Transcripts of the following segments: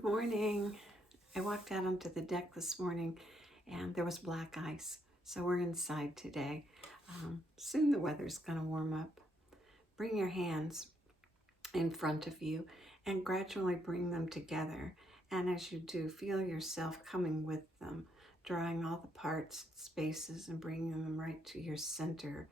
Good morning. I walked out onto the deck this morning and there was black ice. So we're inside today. Soon the weather's going to warm up. Bring your hands in front of you and gradually bring them together. And as you do, feel yourself coming with them, drawing all the parts, spaces, and bringing them right to your center.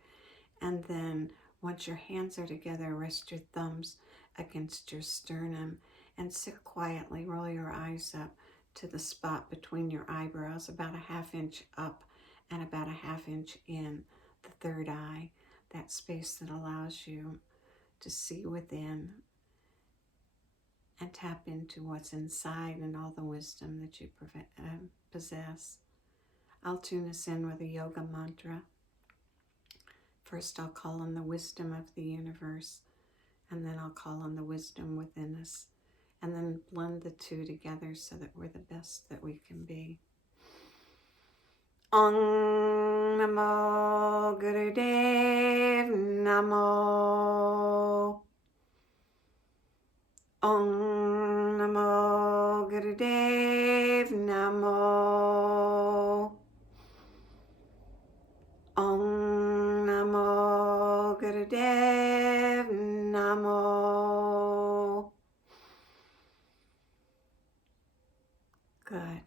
And then once your hands are together, rest your thumbs against your sternum and sit quietly. Roll your eyes up to the spot between your eyebrows, about a ½ inch up and about a ½ inch in the third eye, that space that allows you to see within and tap into what's inside and all the wisdom that you possess. I'll tune us in with a yoga mantra. First, I'll call on the wisdom of the universe, and then I'll call on the wisdom within us, and then blend the two together so that we're the best that we can be. Om Namo Gurudev Namo. Om Namo Gurudev Namo. Om Namo Gurudev Namo. Good.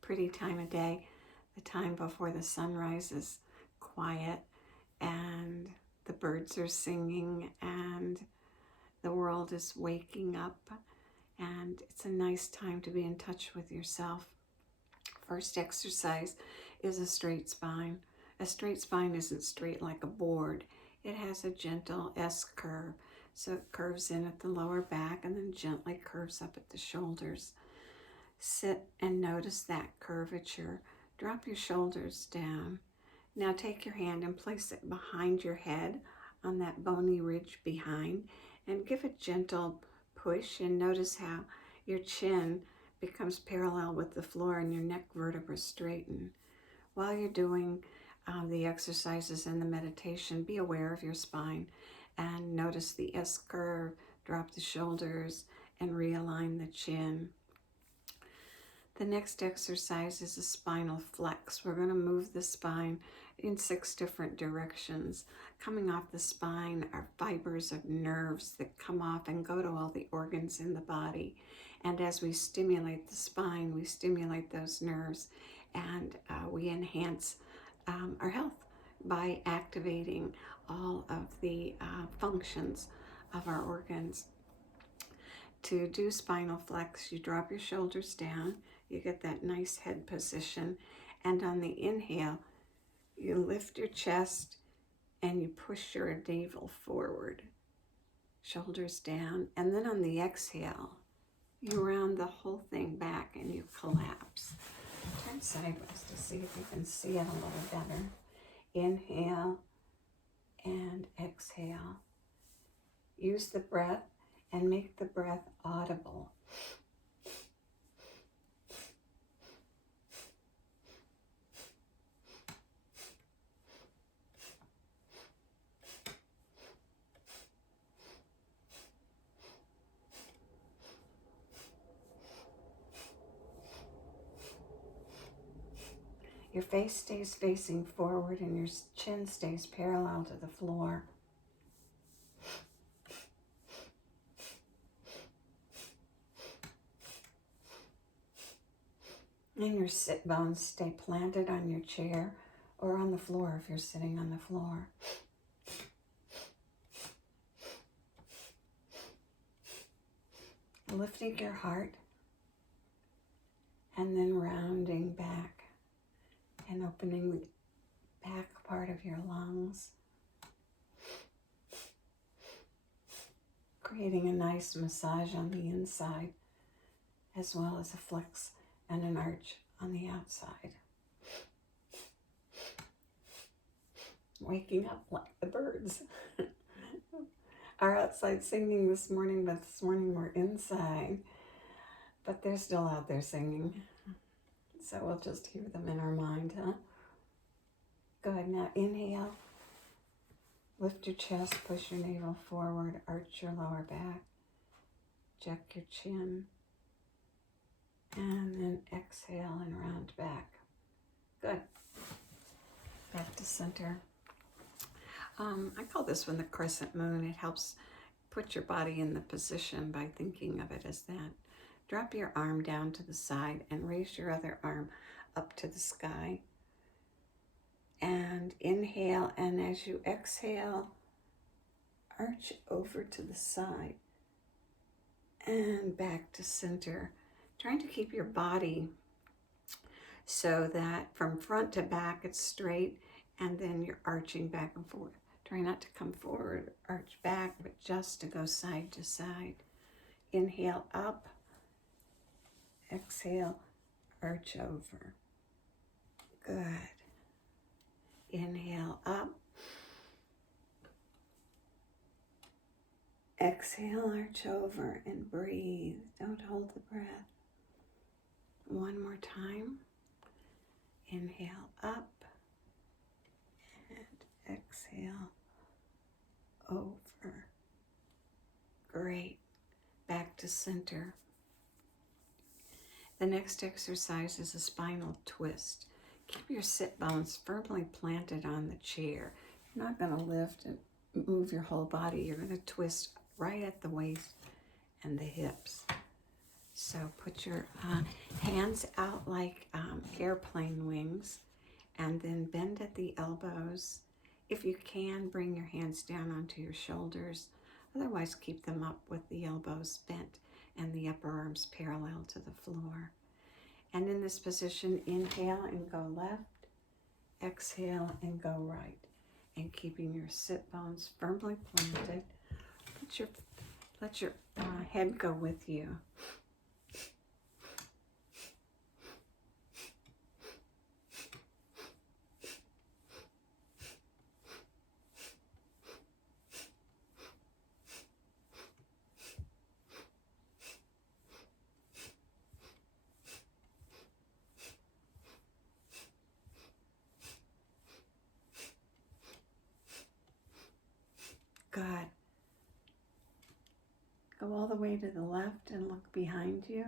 Pretty time of day, the time before the sun rises, quiet, and the birds are singing, and the world is waking up, and it's a nice time to be in touch with yourself. First exercise is a straight spine. A straight spine isn't straight like a board. It has a gentle S curve. So it curves in at the lower back and then gently curves up at the shoulders. Sit and notice that curvature. Drop your shoulders down. Now take your hand and place it behind your head on that bony ridge behind and give a gentle push, and notice how your chin becomes parallel with the floor and your neck vertebrae straighten. While you're doing the exercises and the meditation, be aware of your spine and notice the S curve, drop the shoulders, and realign the chin. The next exercise is a spinal flex. We're going to move the spine in 6 different directions. Coming off the spine are fibers of nerves that come off and go to all the organs in the body. And as we stimulate the spine, we stimulate those nerves, and we enhance our health by activating all of the functions of our organs. To do spinal flex, you drop your shoulders down, you get that nice head position, and on the inhale, you lift your chest and you push your navel forward, shoulders down, and then on the exhale, you round the whole thing back and you collapse. Turn sideways to see if you can see it a little better. Inhale and exhale. Use the breath and make the breath audible. Your face stays facing forward and your chin stays parallel to the floor. And your sit bones stay planted on your chair or on the floor if you're sitting on the floor. Lifting your heart and then rounding back and opening the back part of your lungs, creating a nice massage on the inside as well as a flex and an arch on the outside. Waking up like the birds are outside singing this morning, but this morning we're inside, but they're still out there singing. So we'll just hear them in our mind, huh? Go ahead now, inhale Lift your chest, push your navel forward, arch your lower back, check your chin, and then exhale and round back. Good. Back to center. I call this one the crescent moon. It helps put your body in the position by thinking of it as that. Drop your arm down to the side and raise your other arm up to the sky. And inhale, and as you exhale, arch over to the side and back to center. Trying to keep your body so that from front to back it's straight, and then you're arching back and forth. Try not to come forward, arch back, but just to go side to side. Inhale up, exhale, arch over. Good. Inhale up, exhale, arch over, and breathe. Don't hold the breath. One more time. Inhale up and exhale over. Great. Back to center. The next exercise is a spinal twist. Keep your sit bones firmly planted on the chair. You're not going to lift and move your whole body. You're going to twist right at the waist and the hips. So put your hands out like airplane wings, and then bend at the elbows. If you can, bring your hands down onto your shoulders. Otherwise, keep them up with the elbows bent and the upper arms parallel to the floor. And in this position, inhale and go left, exhale and go right. And keeping your sit bones firmly planted, let your head go with you. Good. Go all the way to the left and look behind you.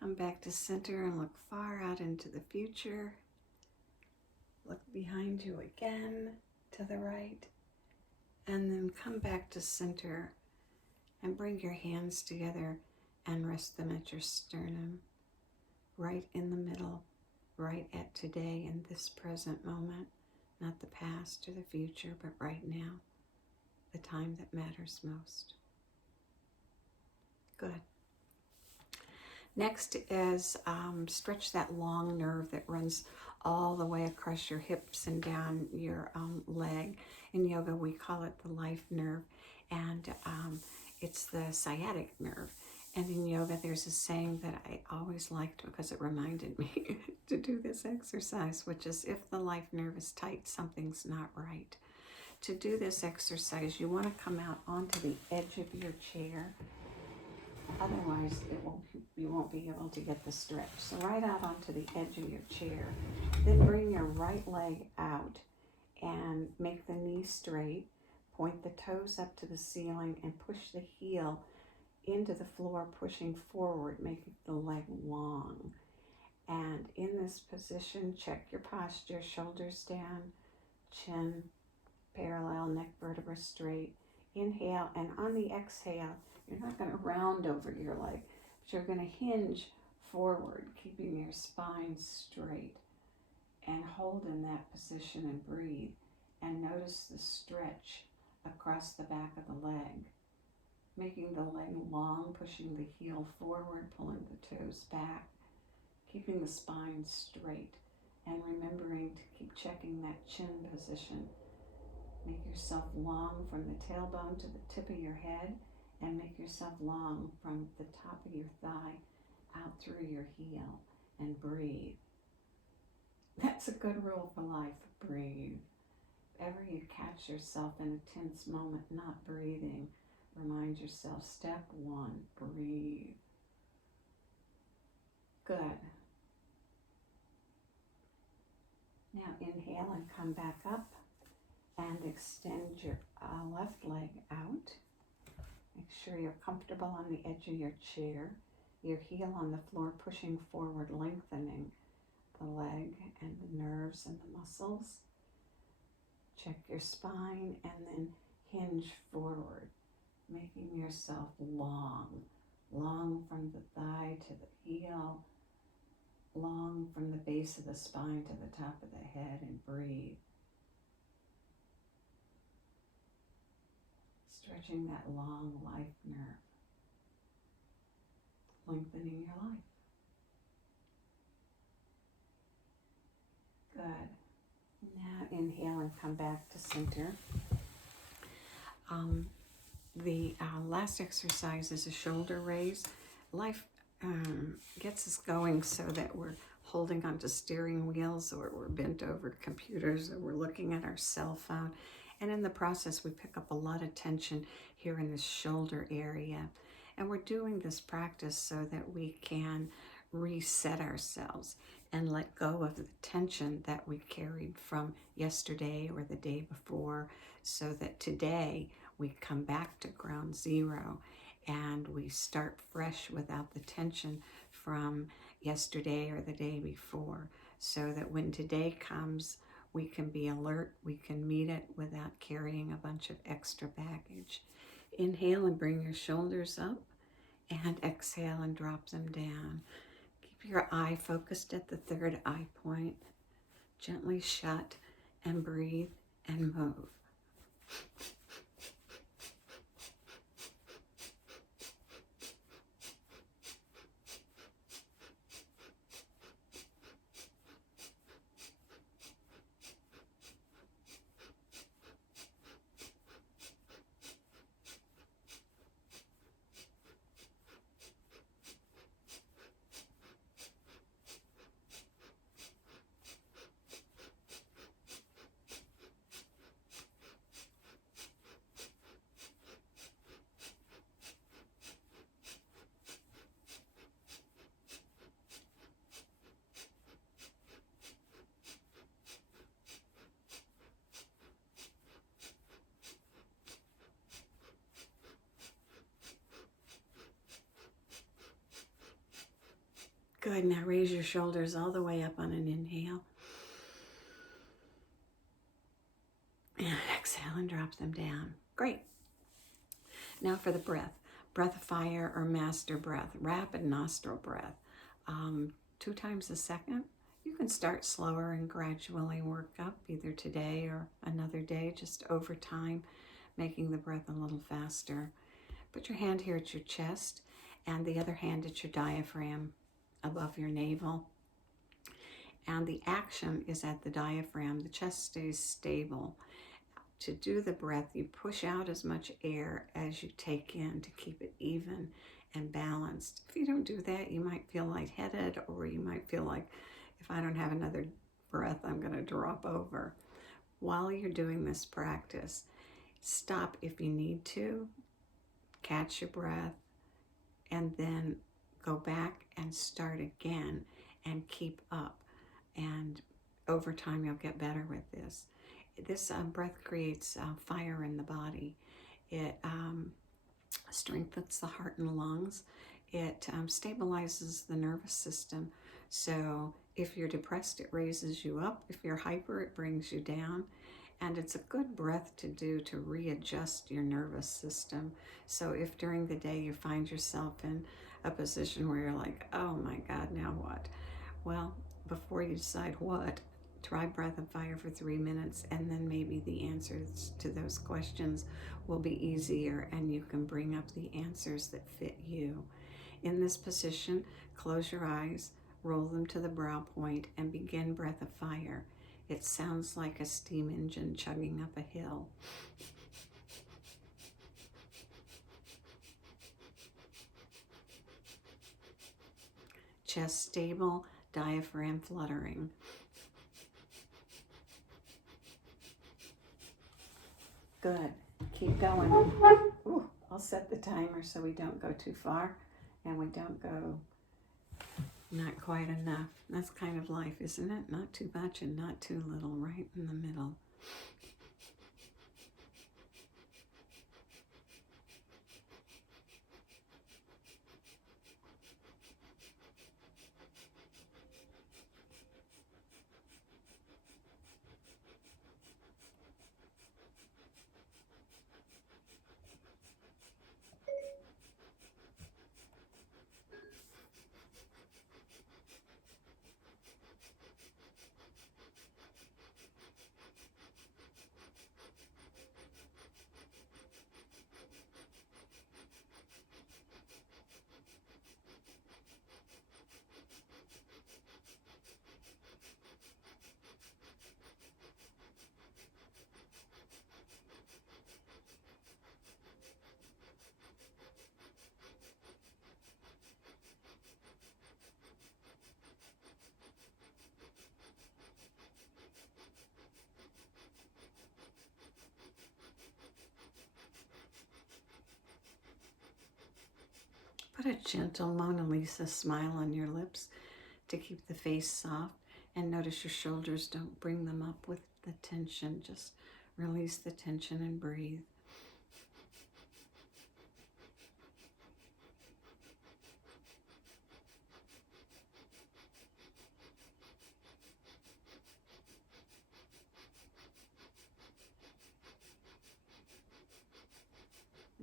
Come back to center and look far out into the future. Look behind you again to the right. And then come back to center and bring your hands together and rest them at your sternum. Right in the middle, right at today in this present moment. Not the past or the future, but right now, the time that matters most. Good. Next is stretch that long nerve that runs all the way across your hips and down your leg. In yoga, we call it the life nerve, and it's the sciatic nerve. And in yoga, there's a saying that I always liked because it reminded me to do this exercise, which is if the life nerve is tight, something's not right. To do this exercise, you want to come out onto the edge of your chair. Otherwise, you won't be able to get the stretch. So right out onto the edge of your chair. Then bring your right leg out and make the knee straight. Point the toes up to the ceiling and push the heel into the floor, pushing forward, making the leg long. And in this position, check your posture, shoulders down, chin parallel, neck vertebra straight. Inhale, and on the exhale, you're not going to round over your leg, but you're going to hinge forward, keeping your spine straight. And hold in that position and breathe. And notice the stretch across the back of the leg. Making the leg long, pushing the heel forward, pulling the toes back, keeping the spine straight, and remembering to keep checking that chin position. Make yourself long from the tailbone to the tip of your head, and make yourself long from the top of your thigh out through your heel, and breathe. That's a good rule for life, breathe. If ever you catch yourself in a tense moment not breathing, remind yourself, step one, breathe. Good. Now inhale and come back up and extend your left leg out. Make sure you're comfortable on the edge of your chair. Your heel on the floor pushing forward, lengthening the leg and the nerves and the muscles. Check your spine and then hinge forward, making yourself long, long from the thigh to the heel, long from the base of the spine to the top of the head, and breathe. Stretching that long life nerve, lengthening your life. Good. Now inhale and come back to center. The last exercise is a shoulder raise. Life gets us going so that we're holding onto steering wheels, or we're bent over computers, or we're looking at our cell phone. And in the process, we pick up a lot of tension here in the shoulder area. And we're doing this practice so that we can reset ourselves and let go of the tension that we carried from yesterday or the day before, so that today we come back to ground zero and we start fresh without the tension from yesterday or the day before, so that when today comes, we can be alert, we can meet it without carrying a bunch of extra baggage. Inhale and bring your shoulders up, and exhale and drop them down. Keep your eye focused at the third eye point. Gently shut and breathe and move. Good. Now raise your shoulders all the way up on an inhale. And exhale and drop them down. Great. Now for the breath. Breath of fire or master breath, rapid nostril breath. 2 times a second. You can start slower and gradually work up, either today or another day, just over time, making the breath a little faster. Put your hand here at your chest and the other hand at your diaphragm above your navel. And the action is at the diaphragm. The chest stays stable. To do the breath, you push out as much air as you take in to keep it even and balanced. If you don't do that, you might feel lightheaded, or you might feel like, if I don't have another breath, I'm going to drop over. While you're doing this practice, stop if you need to, catch your breath, and then go back and start again and keep up. And over time, you'll get better with this. This breath creates fire in the body. It strengthens the heart and lungs. It stabilizes the nervous system. So if you're depressed, it raises you up. If you're hyper, it brings you down. And it's a good breath to do to readjust your nervous system. So if during the day you find yourself in a position where you're like, oh my God, now what? Well, before you decide what, try breath of fire for 3 minutes, and then maybe the answers to those questions will be easier and you can bring up the answers that fit you. In this position, close your eyes, roll them to the brow point, and begin breath of fire. It sounds like a steam engine chugging up a hill. Chest stable, diaphragm fluttering. Good. Keep going. Ooh, I'll set the timer so we don't go too far and we don't go Not quite enough. That's kind of life, isn't it? Not too much and not too little, right in the middle. Put a gentle Mona Lisa smile on your lips to keep the face soft, and notice your shoulders. Don't bring them up with the tension. Just release the tension and breathe.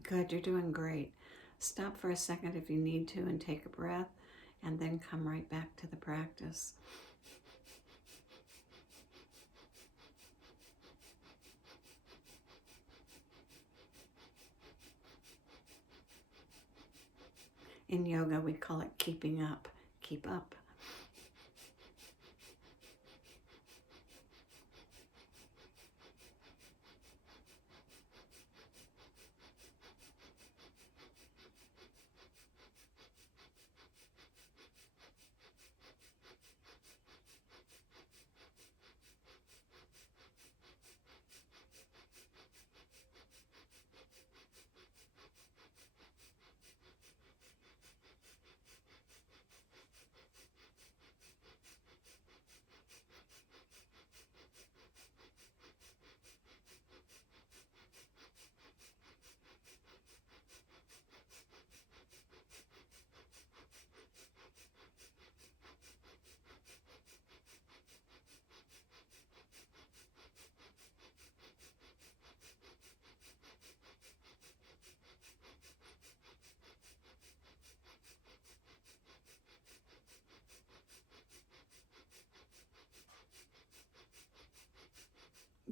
Good, you're doing great. Stop for a second if you need to and take a breath, and then come right back to the practice. In yoga, we call it keeping up. Keep up.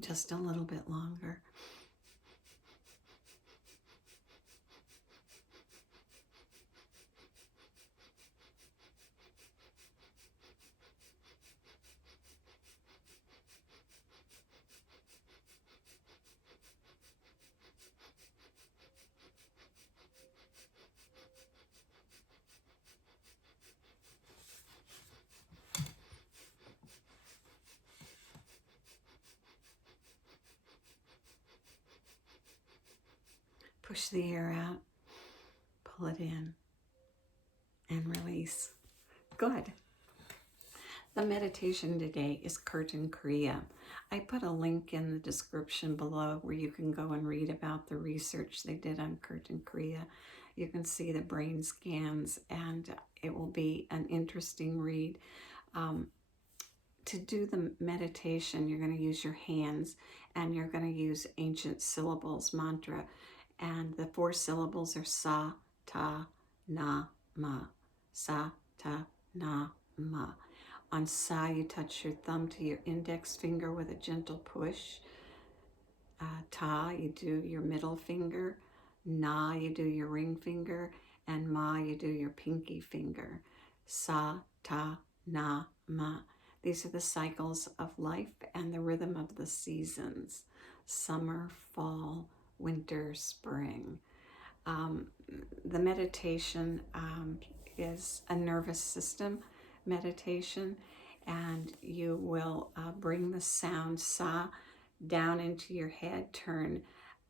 Just a little bit longer. Push the air out, pull it in, and release. Good. The meditation today is Kirtan Kriya. I put a link in the description below where you can go and read about the research they did on Kirtan Kriya. You can see the brain scans, and it will be an interesting read. To do the meditation, you're going to use your hands, and you're going to use ancient syllables, mantra. And the 4 syllables are sa, ta, na, ma. Sa, ta, na, ma. On sa, you touch your thumb to your index finger with a gentle push. Ta, you do your middle finger. Na, you do your ring finger. And ma, you do your pinky finger. Sa, ta, na, ma. These are the cycles of life and the rhythm of the seasons. Summer, fall, winter, spring. The meditation is a nervous system meditation, and you will bring the sound sa down into your head, turn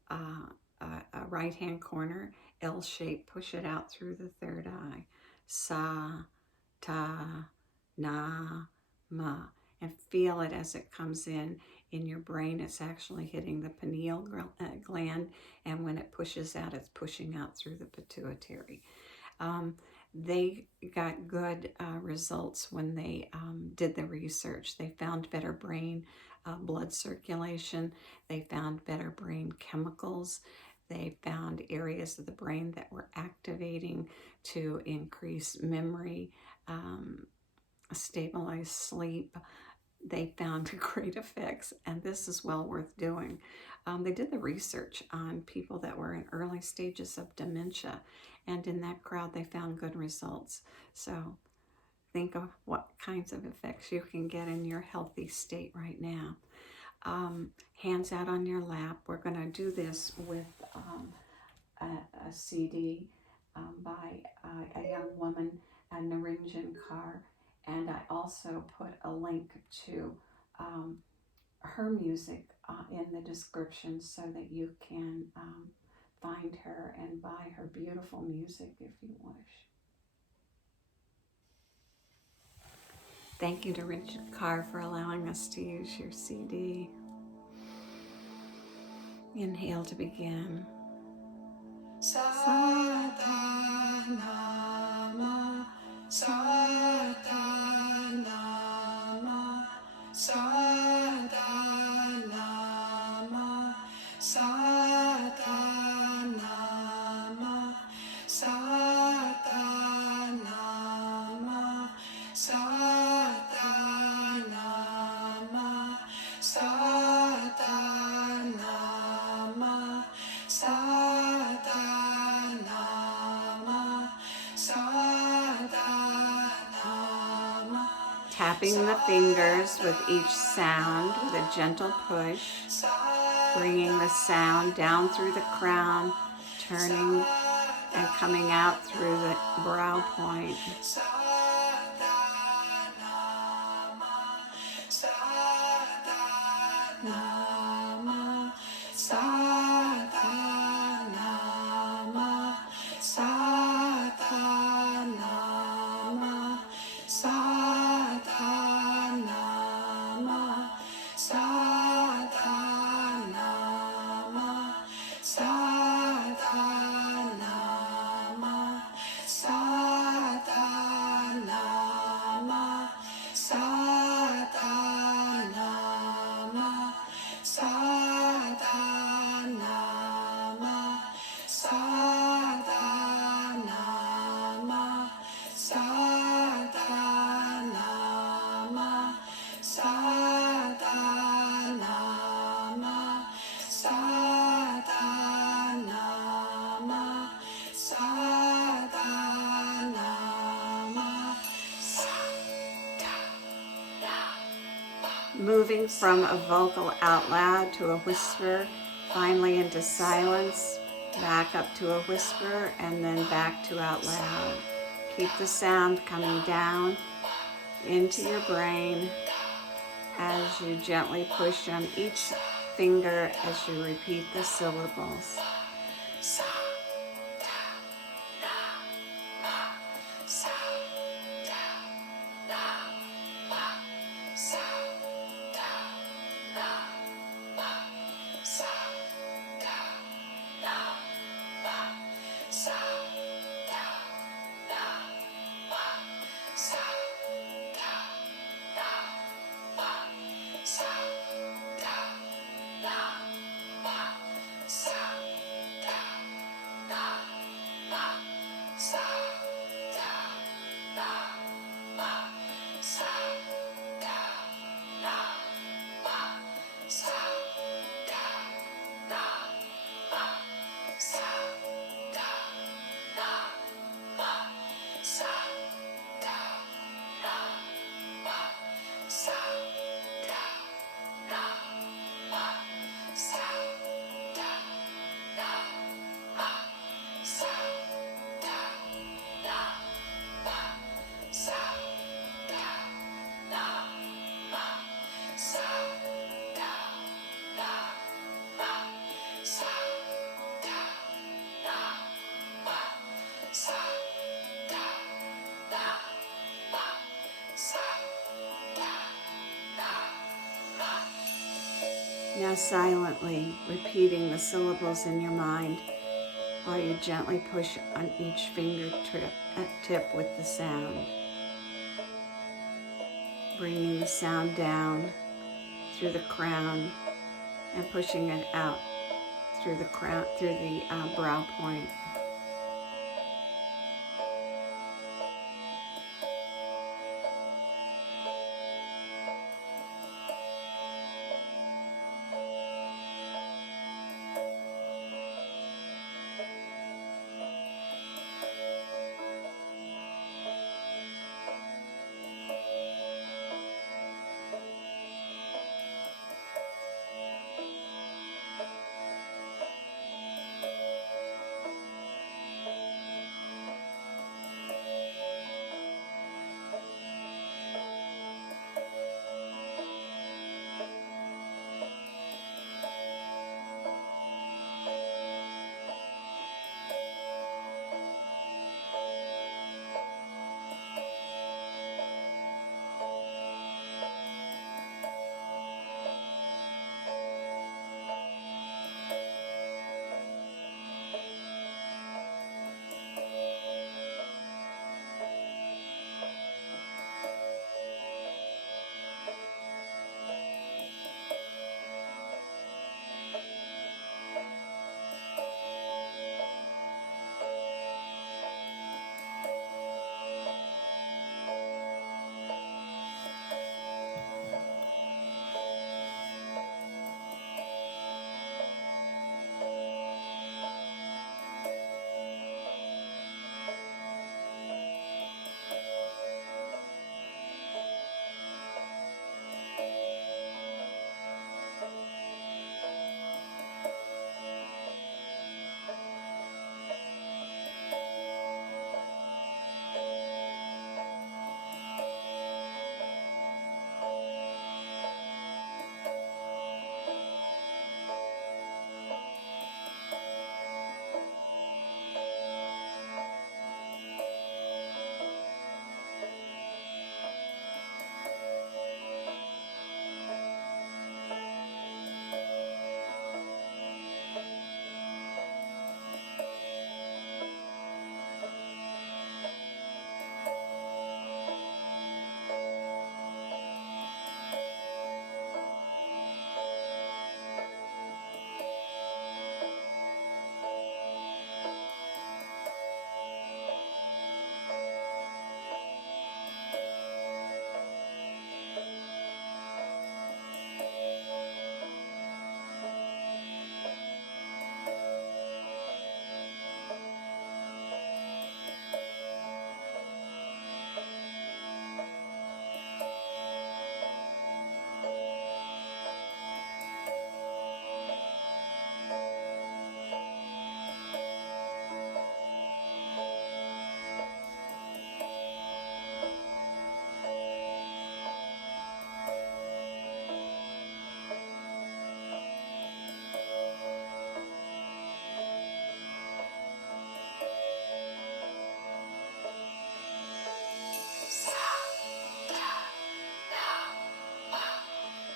a right hand corner, L shape, push it out through the third eye. Sa, ta, na, ma. And feel it as it comes in your brain. It's actually hitting the pineal gland, and when it pushes out, it's pushing out through the pituitary. They got good results when they did the research. They found better brain blood circulation. They found better brain chemicals. They found areas of the brain that were activating to increase memory, stabilize sleep. They found great effects, and this is well worth doing. They did the research on people that were in early stages of dementia, and in that crowd they found good results. So think of what kinds of effects you can get in your healthy state right now. Hands out on your lap. We're going to do this with a CD by a young woman, Nirinjan Kaur, and I also put a link to her music in the description so that you can find her and buy her beautiful music if you wish. Thank you to Nirinjan Kaur for allowing us to use your CD. Inhale to begin. Satanama, Satanama, Satanama, Satanama, Satanama, Satanama, Satanama, Satanama, Satanama. Tapping the fingers with each sound with a gentle push, bringing the sound down through the crown, turning and coming out through the brow point. Satanama, Satanama, Satanama, Satanama, Satanama, Satanama, Satanama, Satanama, Satanama, Satanama, Satanama, Satanama, Satanama, Satanama, moving from a vocal out loud to a whisper, finally into silence, back up to a whisper, and then back to out loud. Keep the sound coming down into your brain as you gently push on each finger as you repeat the syllables. Now silently repeating the syllables in your mind while you gently push on each fingertip with the sound. Bringing the sound down through the crown and pushing it out through the crown, through the brow point.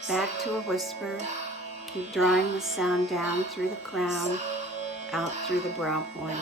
Back to a whisper. Keep drawing the sound down through the crown, out through the brow point.